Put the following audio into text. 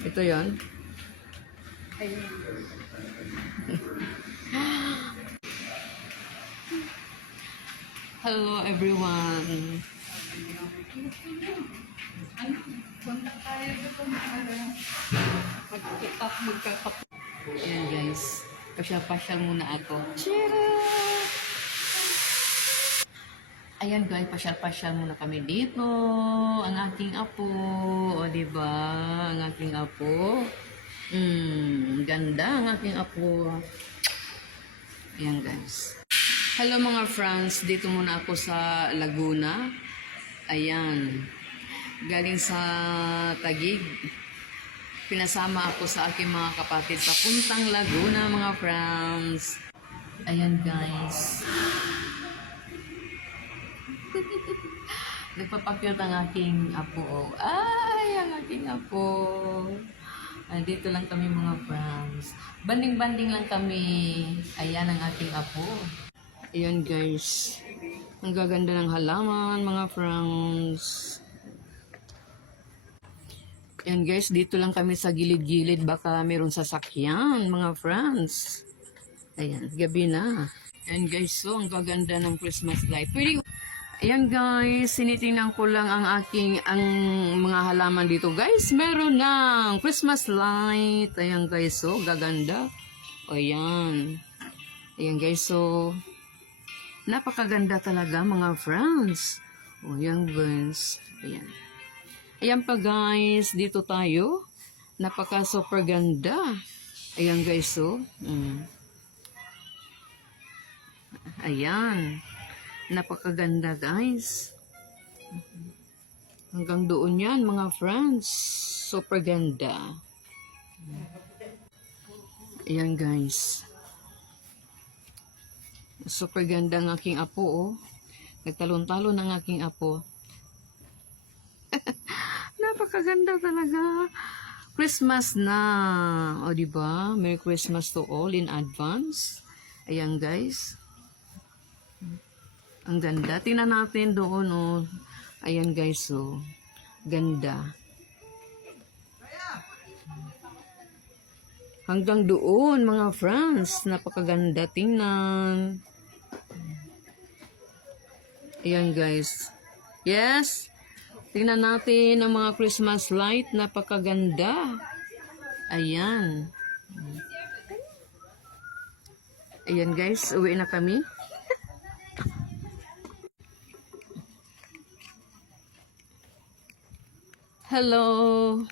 Ito yon. Ayun. Hello everyone. Punta tayo dito Magkakap. Ayan guys. Pasyal-pasyal muna ako. Cheers! Ayan guys, pasyal-pasyal muna kami dito. Ang aking apo. O diba? Ang aking apo. Ganda ang aking apo. Ayan guys. Hello mga friends. Dito muna ako sa Laguna. Ayan. Galing sa Taguig. Pinasama ako sa aking mga kapatid papuntang Laguna mga friends. Ayan guys. Nagpapakyut ang aking apo. Ay, ang aking apo. Dito lang kami mga friends. Banding-banding lang kami. Ayan ang aking apo. Ayan guys. Ang gaganda ng halaman mga friends. Ayan guys, dito lang kami sa gilid-gilid. Baka mayroong sasakyan mga friends. Ayan, gabi na. Ayan guys, so ang gaganda ng Christmas light. Pwede. Ayan guys, sinitingnan ko lang ang mga halaman dito guys. Meron ng Christmas light. Ayan guys, so gaganda. Ayan. Ayan guys, so napakaganda talaga mga friends. Ayan guys. Ayan. Ayan pa guys, dito tayo. Napaka super ganda. Ayan guys, so. Ayan. Napakaganda guys. Hanggang doon yan mga friends. Super ganda. Ayan guys. Super ganda ng aking apo oh. Nagtalon-talon ng aking apo. Napakaganda talaga. Christmas na. O diba? Merry Christmas to all in advance. Ayan guys. Ang ganda. Tingnan natin doon, oh. Ayan, guys, oh. Ganda. Hanggang doon, mga friends. Napakaganda. Tingnan. Ayan, guys. Yes. Tingnan natin ang mga Christmas light. Napakaganda. Ayan. Ayan, guys. Uwi na kami. Hello.